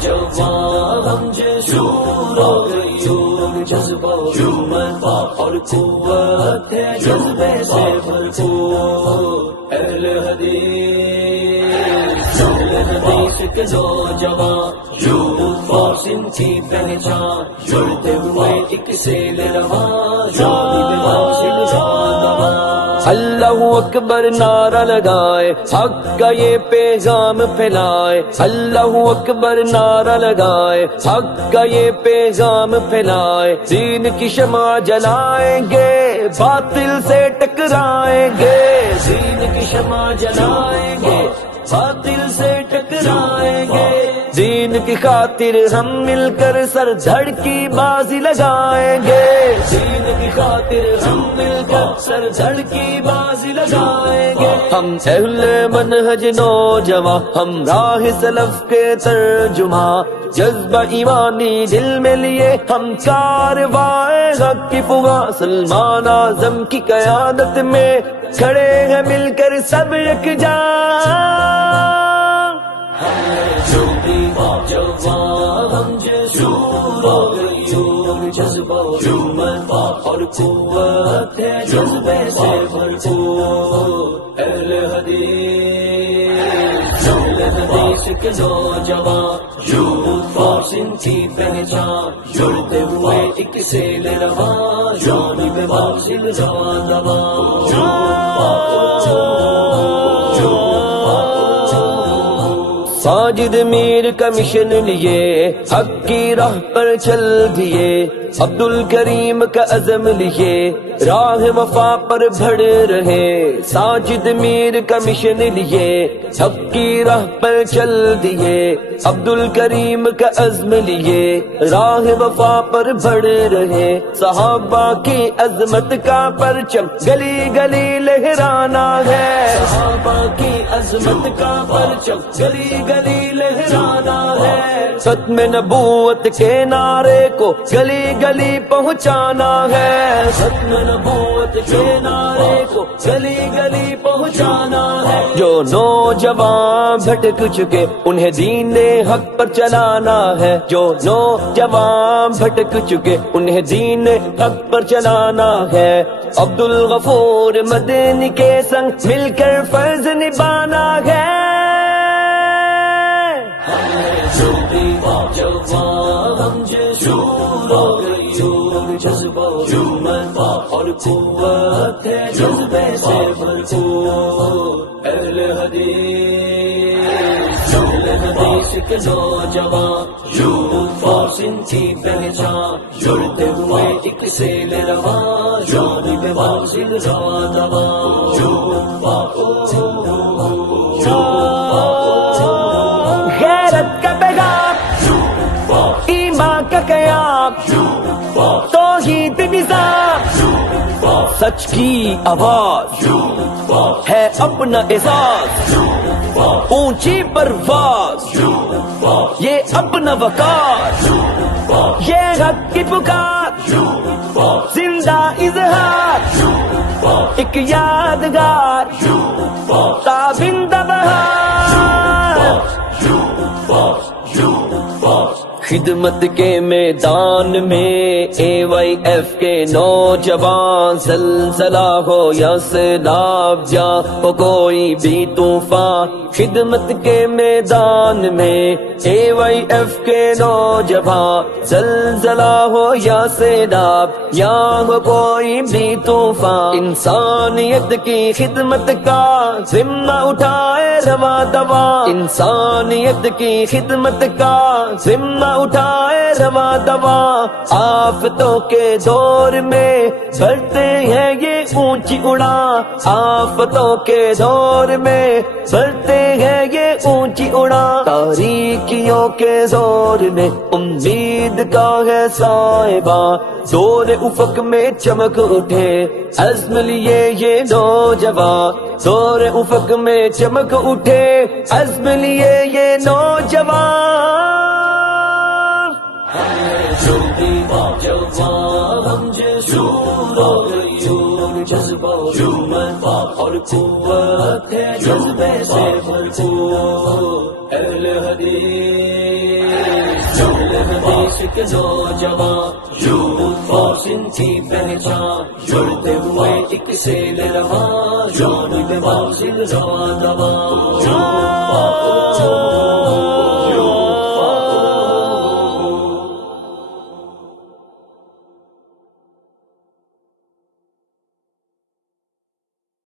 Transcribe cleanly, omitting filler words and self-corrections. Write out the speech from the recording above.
جوان ہم شور ہو گئی جذبہ جومن اور قوت ہے جذبے سے بھرپور اہل حدیث کے نوجوان یوسف اور سن کی پہچان جڑتے ہوئے ایک سیل رواں اللہ اکبر نعرہ لگائے حق کا یہ پیغام پھیلائے اللہ اکبر نعرہ لگائے حق کا یہ پیغام پھیلائے دین کی شمع جلائیں گے باطل سے ٹکرائیں گے دین کی شمع جلائیں گے باطل سے ٹکرائیں گے دین کی خاطر ہم مل کر سر دھڑ کی بازی لگائیں گے دین کی خاطر ہم مل کر سر دھڑ کی بازی لگائیں گے ہم اہل منہج نوجوان ہم راہ سلف کے ترجمہ جذبہ ایمانی دل میں لیے ہم کارواں حق کی فغاں سلمان اعظم کی قیادت میں کھڑے ہیں مل کر سب یکجا جوان ہم شور ہو گئی جذبہ جومن اور قوت ہے جذبے سے بھرپور اہل حدیث کے نوجوان یوسف اور سن کی پہچان جڑتے ہوئے ایک سیل رواں جانب واصل ساجد میر کا مشن لیے حق کی راہ پر چل دیے عبد الکریم کا عزم لیے راہ وفا پر بڑھ رہے ساجد میر کا مشن لیے حق کی راہ پر چل دیے عبد الکریم کا عزم لیے راہ وفا پر بڑھ رہے صحابہ کی عظمت کا پرچم گلی گلی لہرانا ہے صحابہ کی عظمت کا پرچم گلی گلی لہرانا ہے ختم نبوت کے نعرے کو گلی گلی پہنچانا ہے ختم نبوت کے نعرے کو گلی گلی پہنچانا ہے جو نوجوان بھٹک چکے انہیں دین حق پر چلانا ہے جو نوجوان بھٹک چکے انہیں دین حق پر چلانا ہے عبد الغفور مدنی کے سنگ مل کر فرض نبھانا ہے جوان ہم شور ہو گئی جذبہ جومن اور قوت ہے جذبے سے بھرپور اہل حدیث کے نوجوان یوسف اور سن کی پہچان جڑتے ہوئے ایک سیل رواں جانب واصل غیرت کا پیغام ایمان کا قیام توحید نظام سچ کی آواز ہے اپنا اعزاز اونچی پرواز یہ اپنا وقار یہ حق کی پکار زندہ اظہار ایک یادگار تابندہ بہار خدمت کے میدان میں اے وائی ایف کے نوجوان زلزلہ ہو یا سیلاب جا ہو کوئی بھی طوفان خدمت کے میدان میں اے وائی ایف کے نوجوان زلزلہ ہو یا سیلاب یا ہو کوئی بھی طوفان انسانیت کی خدمت کا ذمہ اٹھائے رواں دواں انسانیت کی خدمت کا ذمہ اٹھائے رواں دواں آفتوں کے دور میں بڑھتے ہیں یہ اونچی اڑاں آفتوں کے دور میں بڑھتے ہیں یہ اونچی اڑاں تاریکیوں کے زور میں امید کا ہے صاحباں دور افق میں چمک اٹھے عزم لیے یہ نوجوان دور افق میں چمک اٹھے عزم لیے یہ نوجوان جوان ہم شور ہو گئی جذبہ و ہمت اور قوت ہے جذبے سے بھرپور اہل حدیث کے نوجوان یوتھ اور سنتھی پہچان جڑتے ہوئے ایک سیل رواں جانب واصل رواں دواں